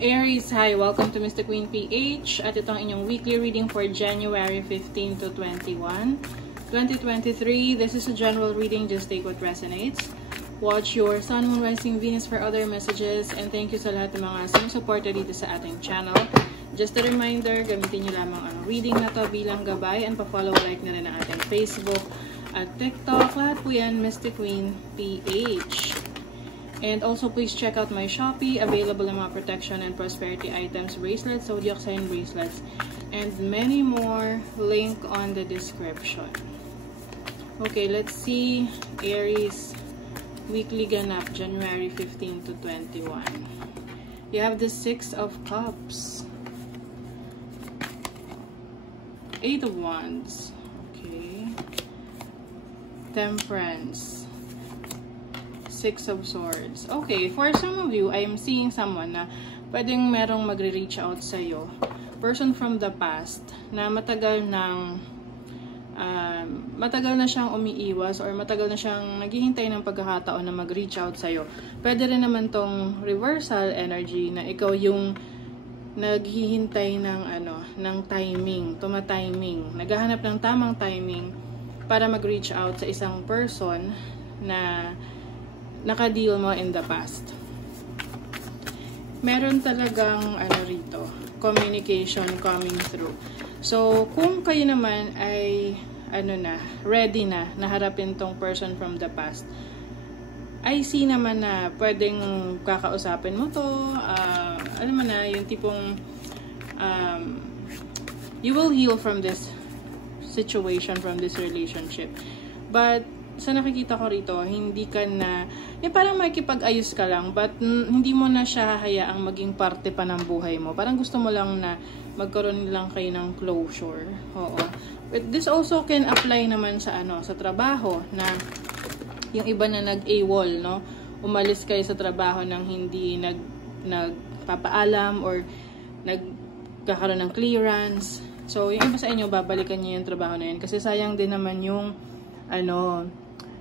Aries, hi! Welcome to Mr. Queen PH at ito ang inyong weekly reading for January 15 to 21, 2023. This is a general reading, just take what resonates. Watch your Sun, Moon, Rising, Venus for other messages, and thank you sa lahat ng mga sumusuporta dito sa ating channel. Just a reminder, gamitin nyo lamang ang reading na to bilang gabay, and pa-follow, like na rin ang ating Facebook at TikTok. Lahat po yan, Mr. Queen PH. And also, please check out my Shopee. Available ang mga protection and prosperity items, bracelets, zodiac sign bracelets, and many more. Link on the description. Okay, let's see Aries weekly ganap, January 15 to 21. You have the 6 of Cups, 8 of Wands, okay, Temperance, 6 of Swords. Okay, for some of you, I am seeing someone na pwedeng merong magre-reach out sa'yo. Person from the past na matagal na siyang umiiwas or matagal na siyang naghihintay ng pagkakataon na mag-reach out sa'yo. Pwede rin naman tong reversal energy na ikaw yung naghihintay ng timing, tumatiming, naghahanap ng tamang timing para mag-reach out sa isang person na naka-deal mo in the past. Meron talagang rito, communication coming through. So, kung kayo naman ay ready na harapin tong person from the past, I see naman na pwedeng kakausapin mo to, yung tipong you will heal from this situation, from this relationship. But sa nakikita ko rito, hindi ka na, parang makikipag-ayos ka lang, but hindi mo na siya hayaang maging parte pa ng buhay mo. Parang gusto mo lang na magkaroon lang kayo ng closure. Oo. But this also can apply naman sa sa trabaho, na yung iba na nag-AWOL, no? Umalis kayo sa trabaho nang hindi nagpapaalam or nagkakaroon ng clearance. So, yung iba sa inyo, babalikan niyo yung trabaho na yun kasi sayang din naman yung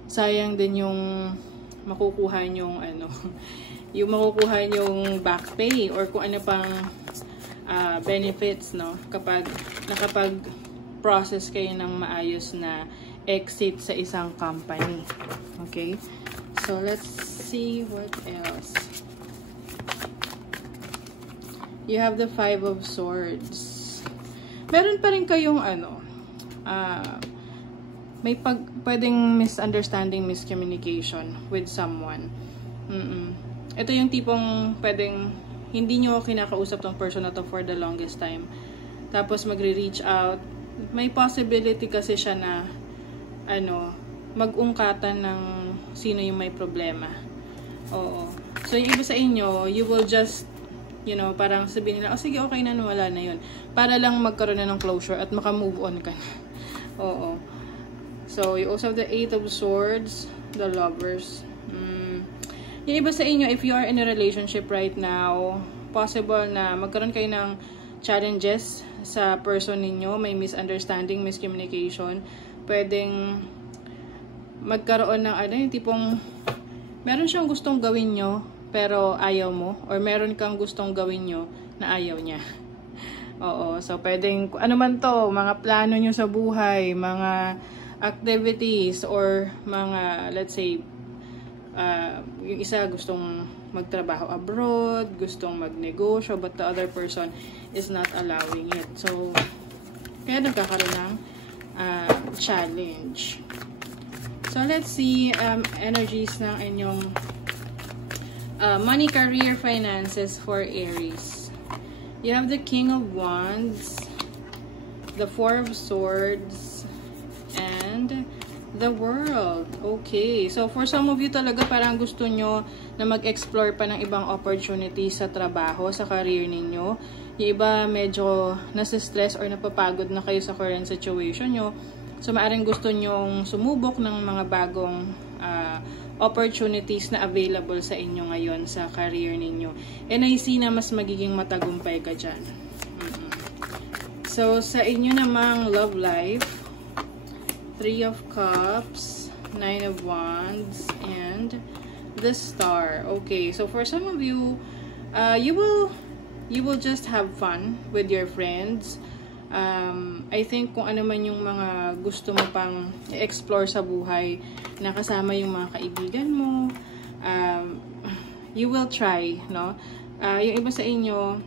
sayang din yung makukuha yung yung makukuha yung back pay or kung ano pang benefits, no, kapag nakapag-process kayo ng maayos na exit sa isang company. Okay? So, let's see what else. You have the 5 of Swords. Meron pa rin kayong may pwedeng misunderstanding, miscommunication with someone. Ito yung tipong pwedeng hindi nyo kinakausap tong person na to for the longest time. Tapos magre-reach out. May possibility kasi siya na mag-ungkatan ng sino yung may problema. Oo. So yung iba sa inyo, you will just parang sabihin nila, sige, okay na, wala na yun. Para lang magkaroon na ng closure at maka-move on ka na. Oo. So, you also have the 8 of Swords, the Lovers. Yung iba sa inyo, if you are in a relationship right now, possible na magkaroon kayo ng challenges sa person ninyo, may misunderstanding, miscommunication. Pwedeng magkaroon ng yung tipong meron siyang gustong gawin nyo, pero ayaw mo, or meron kang gustong gawin nyo na ayaw niya. Oo, so pwedeng, man to, mga plano nyo sa buhay, mga activities, or mga, let's say, yung isa gustong magtrabaho abroad, gustong magnegosyo, but the other person is not allowing it. So, kaya nagkakaroon ng challenge. So, let's see energies ng inyong money, career, finances for Aries. You have the King of Wands, the 4 of Swords, and the World. Okay. So, for some of you talaga parang gusto nyo na mag-explore pa ng ibang opportunities sa trabaho, sa career ninyo. Yung iba medyo nasa-stress or napapagod na kayo sa current situation nyo. So, maaaring gusto nyong sumubok ng mga bagong opportunities na available sa inyo ngayon sa career ninyo. And I see na mas magiging matagumpay ka dyan. So, sa inyo namang love life, 3 of Cups, 9 of Wands, and the Star. Okay, so for some of you, you will you will just have fun with your friends. I think kung ano man yung mga gusto mo pang i-explore sa buhay, na kasama yung mga kaibigan mo, you will try, no? Yung iba sa inyo,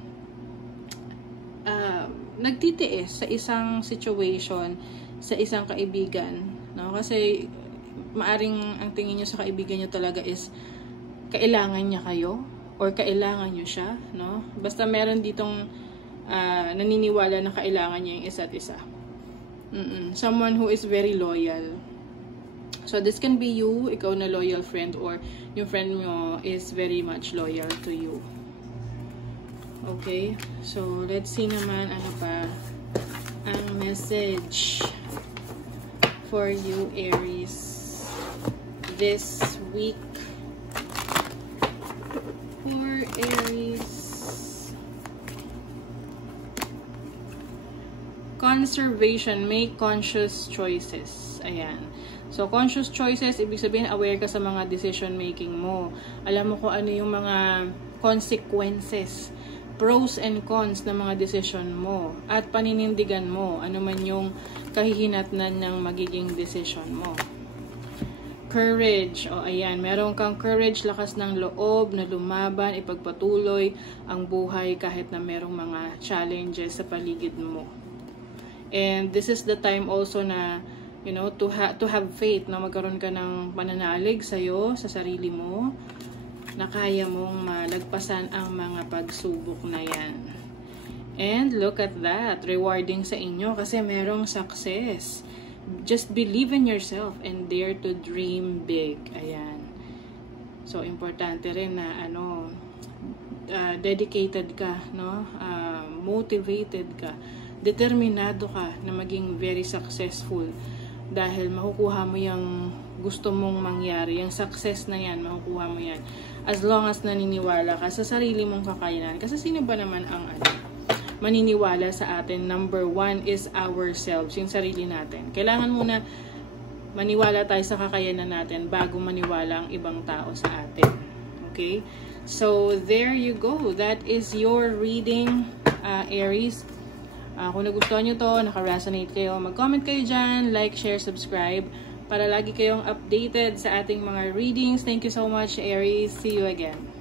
nagtitiis sa isang situation, sa isang kaibigan, no? Kasi maaring ang tingin nyo sa kaibigan nyo talaga is kailangan niya kayo or kailangan nyo siya, no? Basta meron ditong naniniwala na kailangan niya yung isa't isa. Someone who is very loyal. So this can be you, ikaw na loyal friend, or yung friend mo is very much loyal to you. Okay, so let's see naman ano pa ang message for you, Aries, this week. For Aries, conservation, make conscious choices. Ayan. So, conscious choices, ibig sabihin, aware ka sa mga decision making mo. Alam mo kung ano yung mga consequences, pros and cons ng mga decision mo. At paninindigan mo, ano man yung kahihinatnan ng magiging decision mo. Courage. O, ayan. Meron kang courage, lakas ng loob na lumaban, ipagpatuloy ang buhay kahit na merong mga challenges sa paligid mo. And this is the time also na, you know, to have faith na magkaroon ka ng pananalig sa'yo, sa sarili mo, na kaya mong malagpasan ang mga pagsubok na yan. And look at that, rewarding sa inyo kasi merong success. Just believe in yourself and dare to dream big. Ayan. So, importante rin na, dedicated ka, no? Motivated ka. Determinado ka na maging very successful dahil makukuha mo yung gusto mong mangyari, yung success na yan, makukuha mo yan as long as naniniwala ka sa sarili mong kakayanan. Kasi sino ba naman ang maniniwala sa atin? Number one is ourselves, yung sarili natin. Kailangan muna maniwala tayo sa kakayanan natin bago maniwala ang ibang tao sa atin. Okay? So, there you go. That is your reading, Aries. Kung nagustuhan nyo to, naka-resonate kayo, mag-comment kayo dyan, like, share, subscribe, para lagi kayong updated sa ating mga readings. Thank you so much, Aries. See you again.